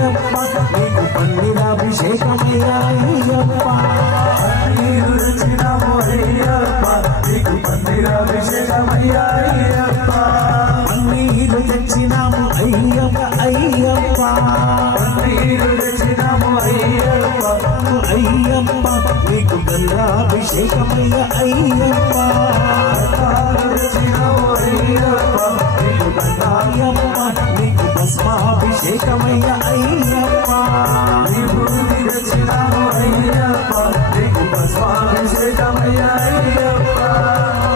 అయ్యప్ప నీకు పన్నీరాభిషేకమయ్యా అయ్యప్ప పన్నీరు తెచ్చినాము అయ్యప్ప నీకు పన్నీరాభిషేకమయ్యా అయ్యప్ప పన్నీరు తెచ్చినాము అయ్యప్ప అయ్యప్ప పన్నీరు తెచ్చినాము అయ్యప్ప అయ్యప్ప నీకు గంగాభిషేకమయ్యా అయ్యప్ప తెచ్చినాము అయ్యప్ప నీకు గంగాయప్ప నీకు భస్మాభిషేకమయ్యా అయ్యప్ప విభూతి తెచ్చినాము అయ్యప్ప నీకు భస్మాభిషేకమయ్యా అయ్యప్ప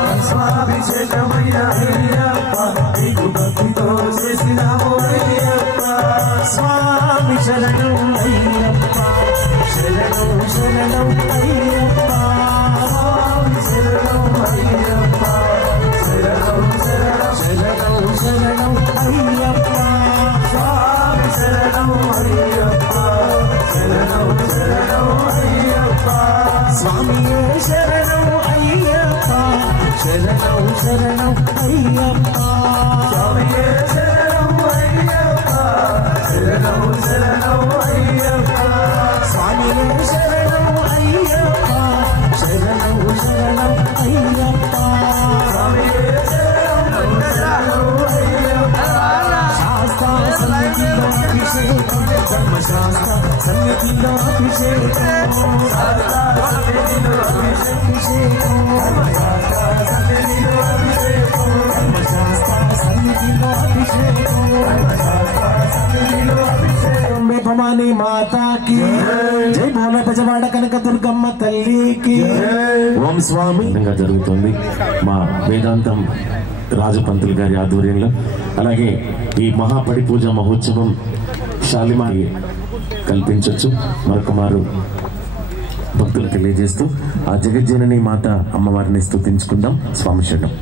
భస్మాభిషేకమయ్యా అయ్యప్ప నీకు భక్తితో చేసినాము అయ్యప్ప స్వామి శరణం అయ్యప్ప శరణం శరణం అయ్యప్ప స్వామి శరణం అయ్యప్ప శరణం శరణం శరణం శరణం అయ్యప్ప స్వామి శరణం అయ్యప్ప శరణం శరణం అయ్యప్ప స్వామియే శరణం అయ్యప్ప శరణం శరణం అయ్యప్ప స్వామియే శరణం అయ్యప్ప శరణం శరణం అయ్యప్ప స్వామియే శరణం అయ్యప్ప శరణం శరణం అయ్యప్ప స్వామియే శరణం శరణం అయ్యప్ప శాస్త్ర సన్నిధిలో అభిషేకం ధర్మశాస్త్ర సన్నిధిలో అభిషేకం శాస్త్ర సన్నిధిలో అభిషేకం ధర్మశాస్త్ర సన్నిధిలో అభిషేకం ధర్మశాస్త్ర సన్నిధిలో అభిషేకం ధర్మశాస్త్ర సన్నిధిలో అభిషేకం భవానీ మాతాకి జై భోల బజవాడ కనక దుర్గమ్మ తల్లికి ఓం స్వామి జరుగుతుంది మా వేదాంతం రాజపంతులు గారి ఆధ్వర్యంలో. అలాగే ఈ మహాపడి పూజ మహోత్సవం శాలిమారి కల్పించవచ్చు మరొక మారు భక్తులు తెలియజేస్తూ ఆ జగజ్జనని మాత అమ్మవారిని స్తుతించుకుందాం. స్వామి శరణం.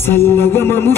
సల్లగమము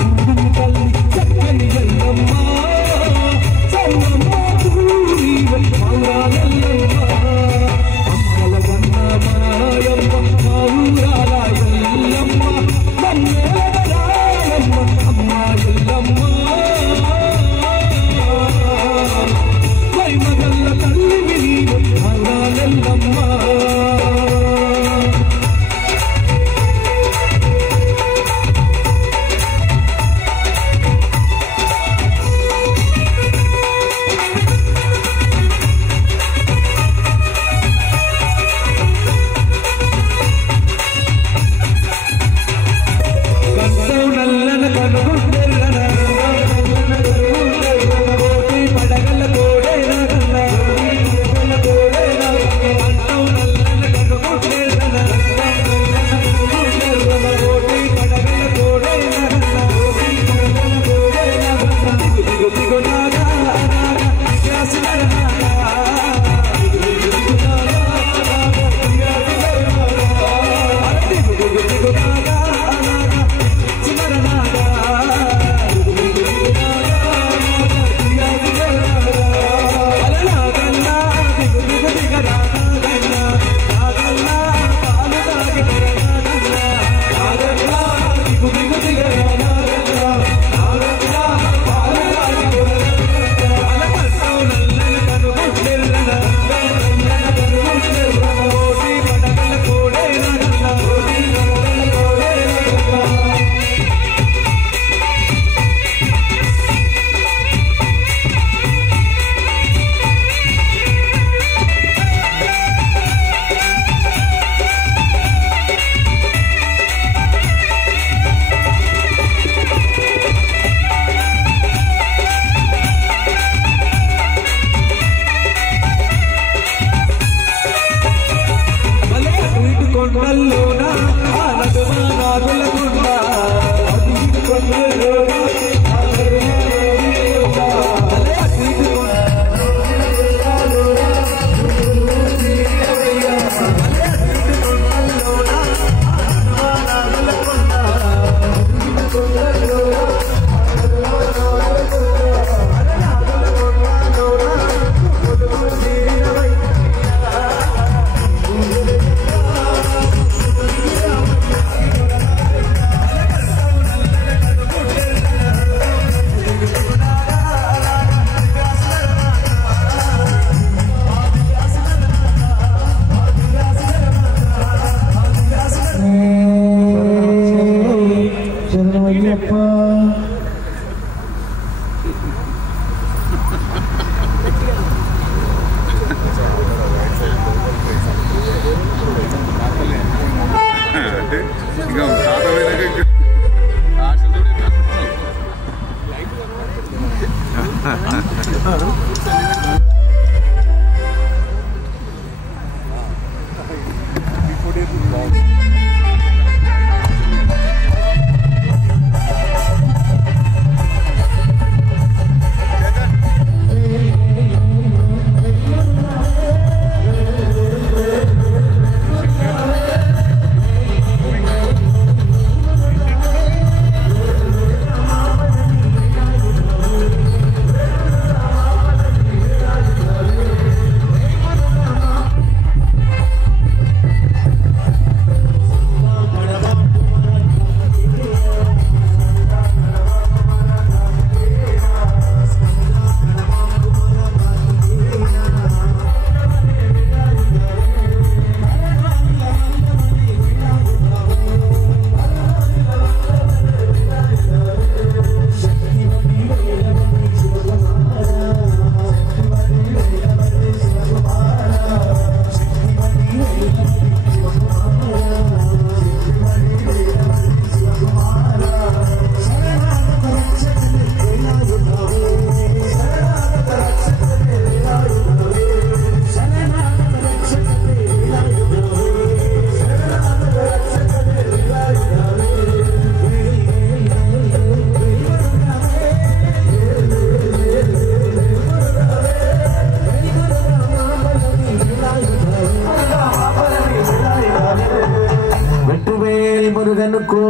కనుకో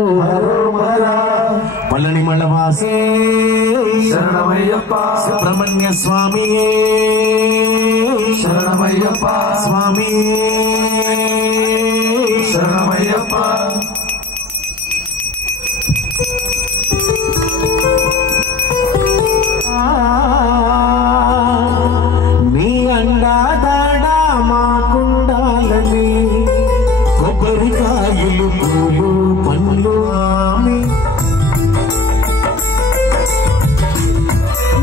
పళ్ళని మళ్ళవాసే శరణమయ్యప్ప సుబ్రహ్మణ్య స్వామి శరణమయ్యప్ప స్వామి శరణమయ్యప్ప నీ అండా దాడా మాకుండాలని కొబ్బరికాయలు పూలు పండ్లు ఆమె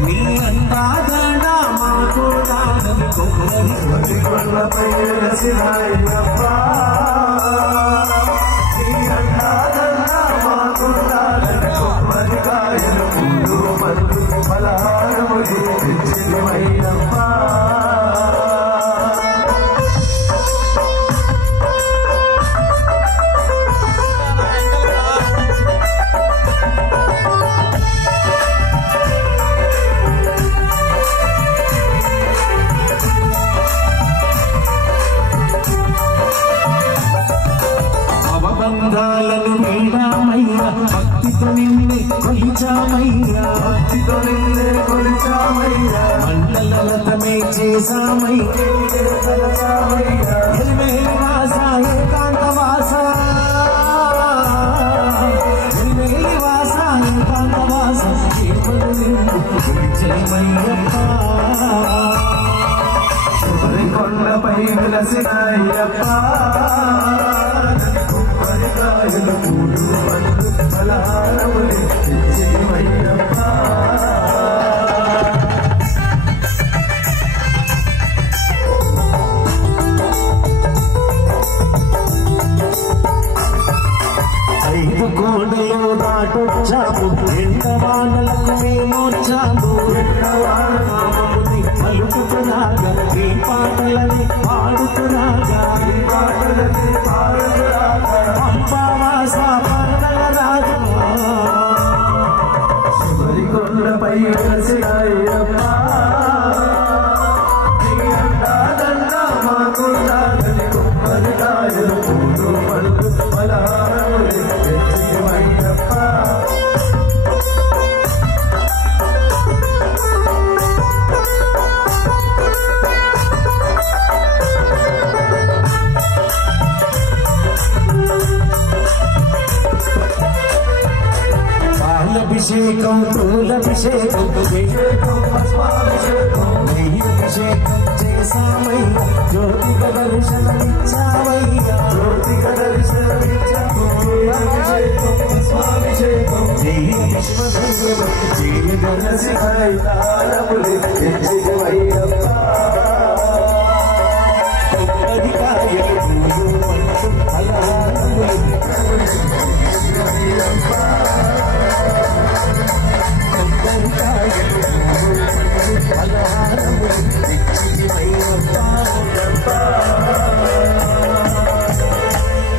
నీ అండా దాడా మాకుండాలని కొబ్బరికాయలపై వెలసినాయప్ప నీ అండా దాడా మాకుండాలని కొబ్బరికాయలు పూలు పండ్లు ఫలహారములు తెచ్చినవయ్యప్ప అవబంధాలను వీడామయ్యా భక్తితో నిన్నే కొలిచామయ్యా భక్తితో నిన్నే కొలిచామయ్యా మండలతమే చేశామయ్యా ఎలిమేలి వాస ఏకాంత వాస ఎలిమేలి వాస ఏకాంత వాస కేవలం నిన్ను కొలిచామయ్యప్ప కొండపై వెలసినాయప్ప కొబ్బరికాయలు పూలు పండ్లు ఫలహారములు తెచ్చినవయ్యప్ప ఐదు కోడలు దాటొచ్చాము ఎండవానలకు మేమొచ్చాము ఎండవానని పలుకుతున్నాగా ఈ పాటలని పాడుతున్నాగా పంపావాస పర్ణల రాజా కొండపై వెలసినాయప్ప కొబ్బరికాయలు పూలు పండ్లు ఫలహారములు తెచ్చినవయ్యప్ప పాలభిషేకం పూలభిషేకం భస్మాభిషేకం నెయ్యభిషేకం చేశామయ్యా జ్యోతిక దర్శనమిచ్చావయ్యా జ్యోతిక దర్శనమిచ్చాము అభిషేకం భస్మాభిషేకం వెలసినాయములు తెచ్చినవయ్యప్ప కొబ్బరికాయలు పూలు పండ్లు ఫలహారములు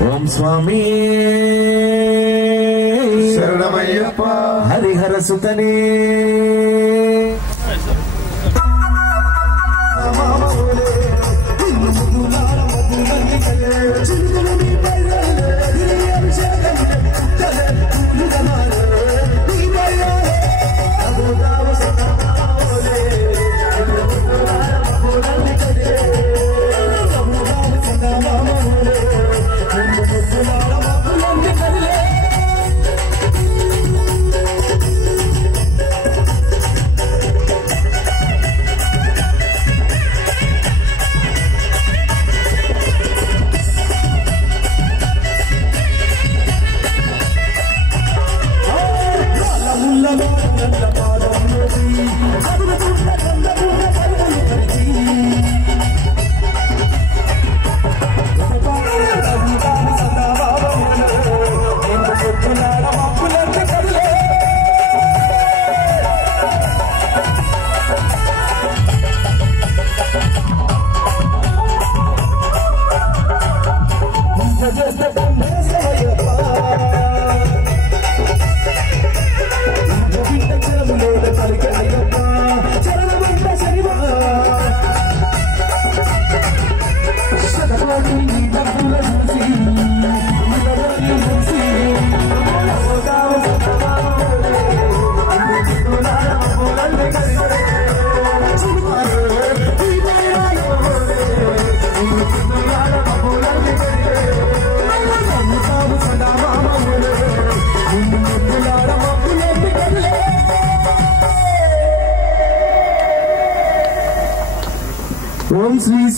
ఓం స్వామి శరణమయ్యప్ప హరిహర సుతనే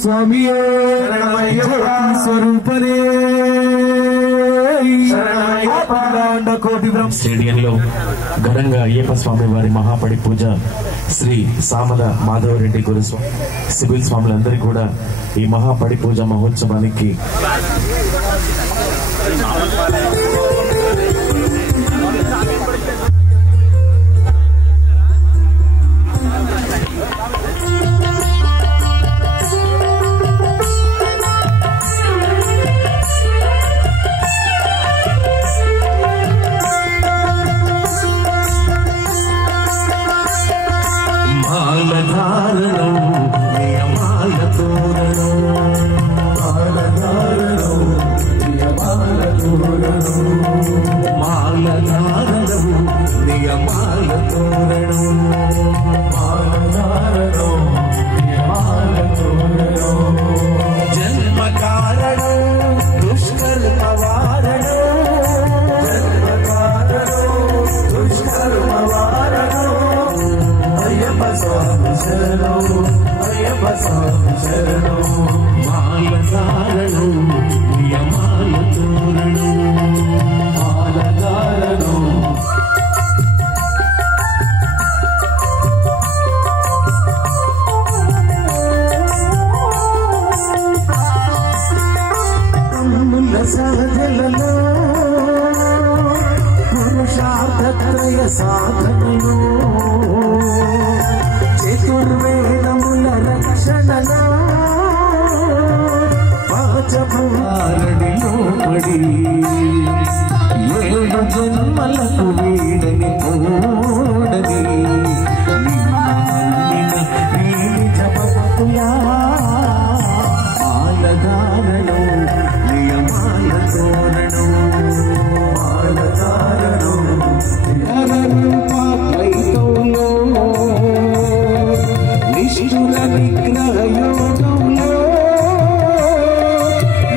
స్వామి స్వరూపనే కోటి స్టేడియంలో ఘనంగా అయ్యప్ప స్వామి వారి మహాపడి పూజ శ్రీ సామల మాధవరెడ్డి గురు సివిల్ స్వాములందరికీ కూడా ఈ మహాపడి పూజ మహోత్సవానికి సాధనలు చతుర్వేదముల రక్షణలో పాచభారణిలో పడి 7 జన్మలకు వీడని తోడని జపతులా ఆలదారను నియమాల తోరణు ఆలదారను నిష్ఠుల నిగ్రహయోగంలో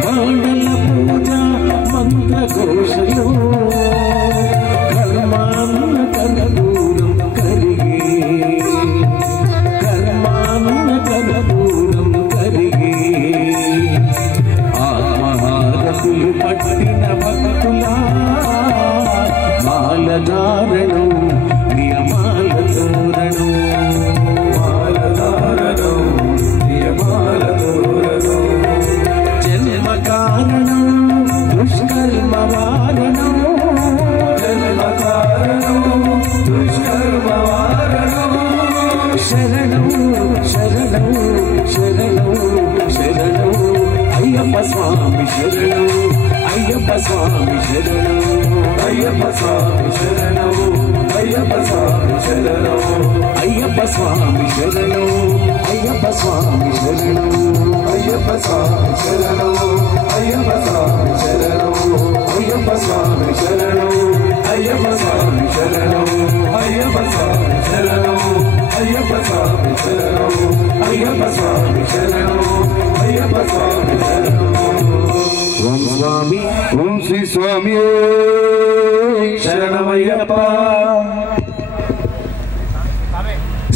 మండల పూజ మంత్రఘోషలో కర్మాన్న కరదూరం కరిగే కర్మాన్న కరదూరం కరిగే ఆత్మహారతులు పట్టిన భక్తులా మాలధారణు నియమాల తోరణు మాలధారణు నియమాల తోరణు జన్మ కారణం దుష్కర్మ వారణం జన్మ కారణం దుష్కర్మ వారణం శరణం శరణం శరణం శరణం అయ్యప్ప స్వామి శరణం అయ్యప్ప స్వామి శరణం అయ్యప్ప స్వామి శరణం అయ్యప్ప స్వామి శరణం అయ్యప్ప స్వామి శరణం అయ్యప్ప స్వామి శరణం అయ్యప్ప స్వామి శరణం అయ్యప్ప స్వామి శరణం అయ్యప్ప స్వామి శరణం అయ్యప్ప స్వామి శరణం అయ్యప్ప స్వామి శరణం అయ్యప్ప స్వామి శరణం అయ్యప్ప స్వామి శరణం అయ్యప్ప స్వామి శరణం ఓం స్వామి ఓం శ్రీ స్వామి శరణమయ్యప్ప.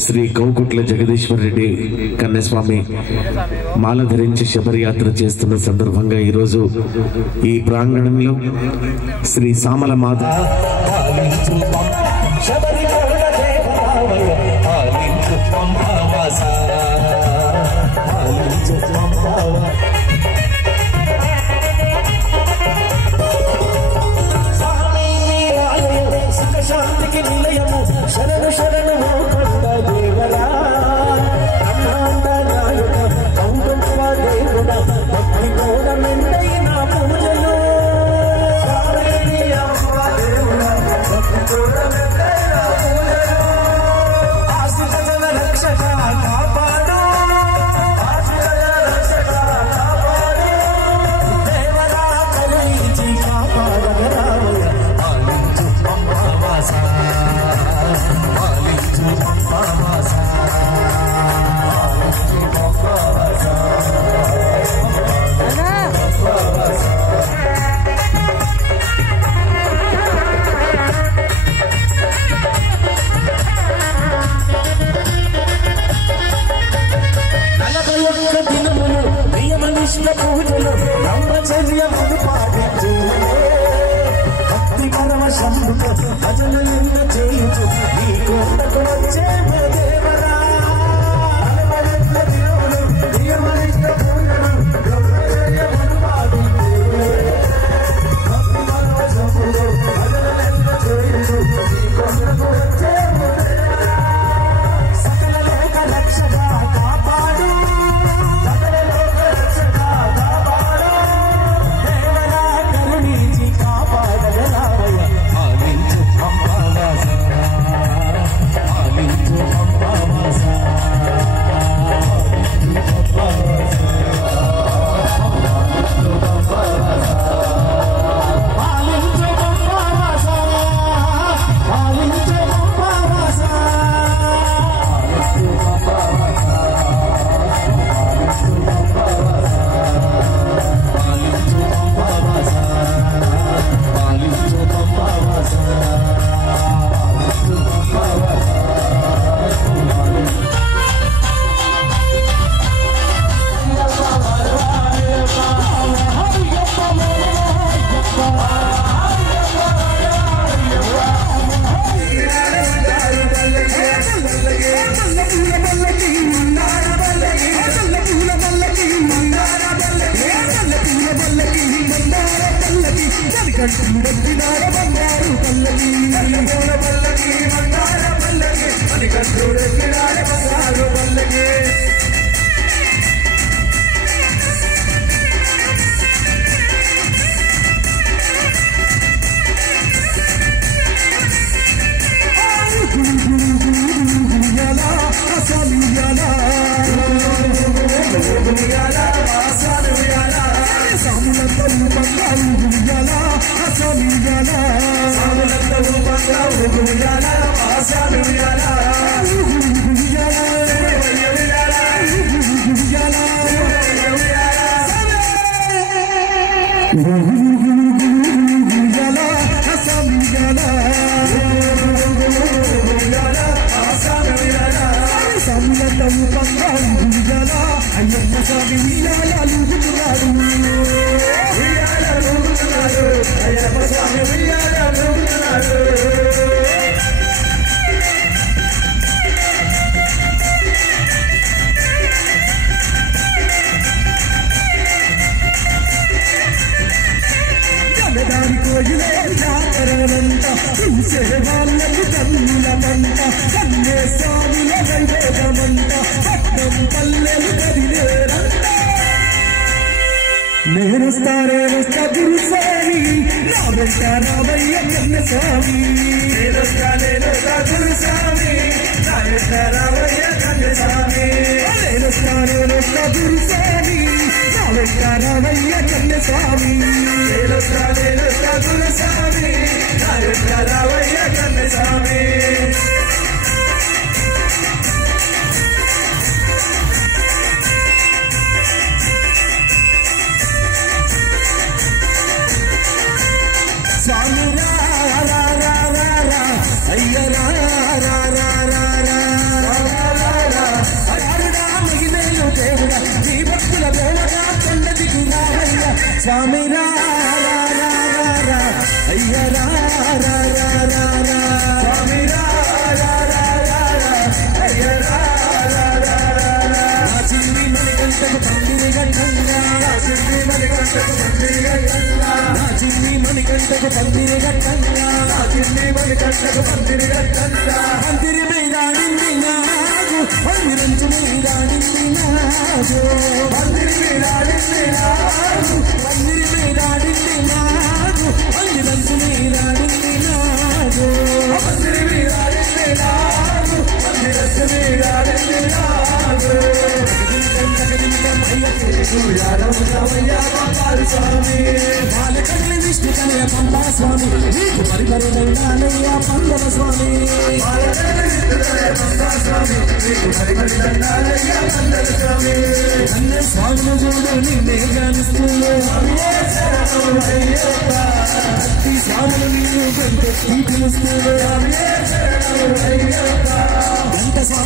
శ్రీ కౌకుట్ల జగదీశ్వర్ రెడ్డి కన్యస్వామి మాల ధరించి శబరియాత్ర చేస్తున్న సందర్భంగా ఈరోజు ఈ ప్రాంగణంలో శ్రీ సామల మాత శాంతికి నిలయము శరణు శరణు కొండ దేవరా అన్నాండ నాయక కౌంటప్ప దేవుడ భక్తి కోడ మెండైన పూజలు భక్తి కోడ మెండైన పూజలు ఆశ్రిత జన రక్షక కాపాడు ఆశ్రిత జన రక్షక కృష్ణ పూజలు బ్రహ్మచర్యమును పాటించు భక్తి పరవశంతో భజనలు ఎన్నో చేయించు నీ కొండకు వచ్చే దేవరా నియమనిష్ట పూజలు బ్రహ్మచర్యమును పాటించు భక్తి పరవశంతో భజనలు ఎన్నో చేయించు నీ కొండకు వచ్చే సకల లోక రక్షగా కాపాడు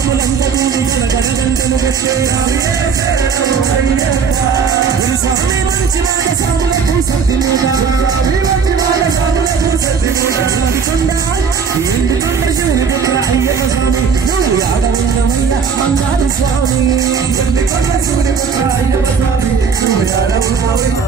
స్వాములంతా కూడి గడగడగంటలు పెట్టేయాలి స్వామి మంచి మాట స్వాములకు సత్తి మీద ఎందుకంటే శివుని పుత్ర అయ్యప్ప స్వామి నువ్వు ఆడవున్నవయ్యా అన్నాడు స్వామి ఎందుకంటే శివుని పుత్ర అయ్యప్ప స్వామి నువ్వు ఆడవున్నవయ్యా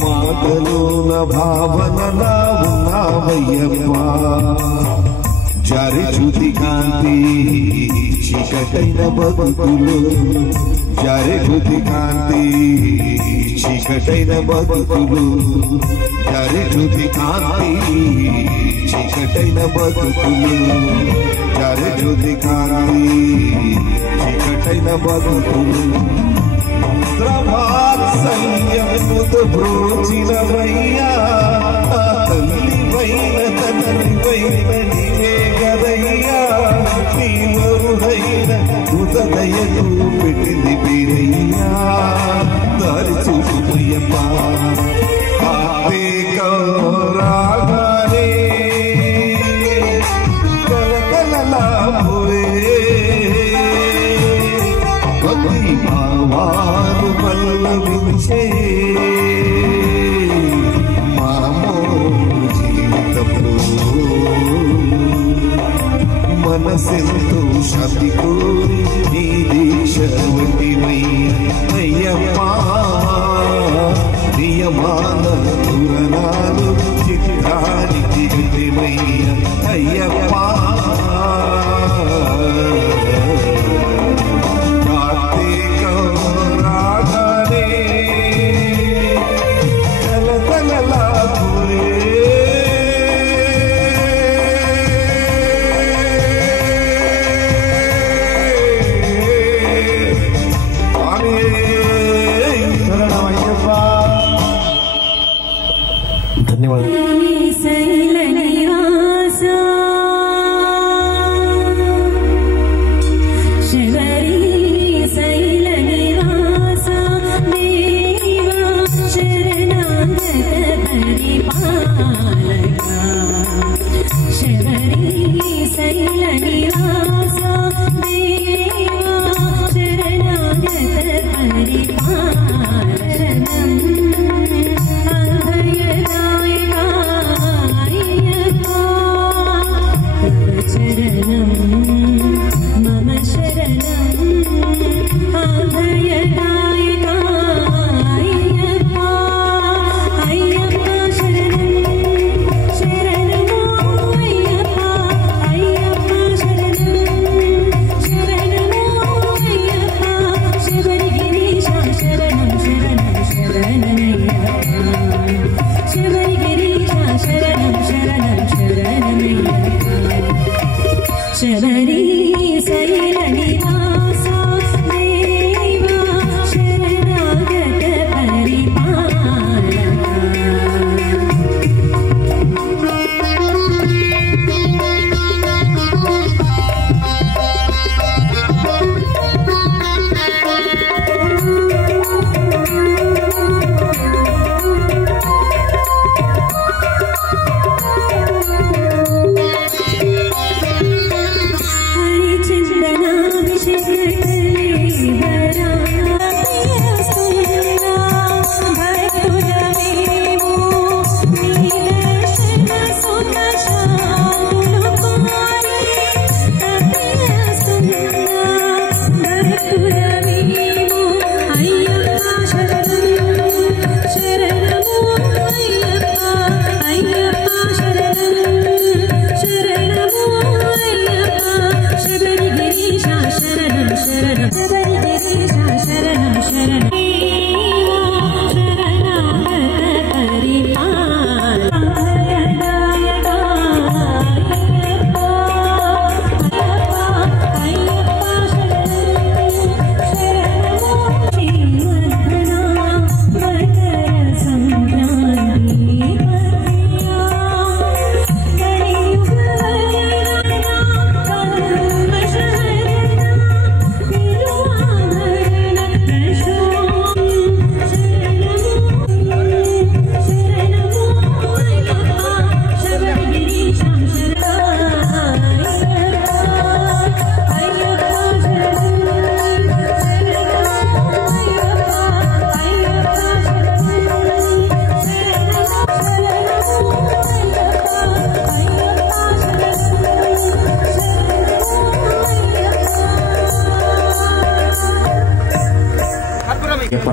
మాటలోన భావనలా ఉన్నావయ్యప్పా జారి జ్యోతి కాంతి చీకటైన బతుకులు జారి జ్యోతి కాంతి చీకటైన బతుకులు జారి జ్యోతి కాంతి చీకటైన బతుకులు జారి జ్యోతి కాంతి చీకటైన బతుకులు సంయముతో బ్రోచినవయ్యా తల్లి వైన తండ్రి వైన నీవే గదయ్యా నీవరుడైన హృదయకు పెట్టింది వీరయ్యా దారి చూపుయ్యప్పా రాగానే కలకలలా పోయే భావాలు లభించే మామూలు జీవితంలో మనసెంతో శాంతి కోరి నీ దీక్ష అయ్యప్ప నియమాన పురాణాలు చిత్రానికి అయ్యప్ప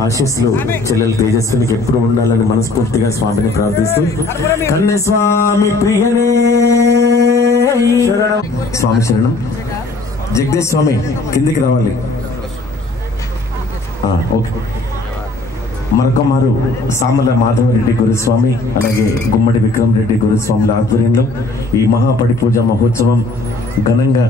ఆశీస్సులు చెల్లెలు తేజస్వినికి ఎప్పుడు ఉండాలని మనస్ఫూర్తిగా స్వామిని ప్రార్థిస్తూ కన్య స్వామి ప్రియనే స్వామి శరణం. జగదీష్ స్వామి కిందికి రావాలి. ఓకే. మరొక మారు సామల మాధవరెడ్డి గురుస్వామి అలాగే గుమ్మడి విక్రమ్ రెడ్డి గురుస్వాముల ఆధ్వర్యంలో ఈ మహాపడి పూజ మహోత్సవం ఘనంగా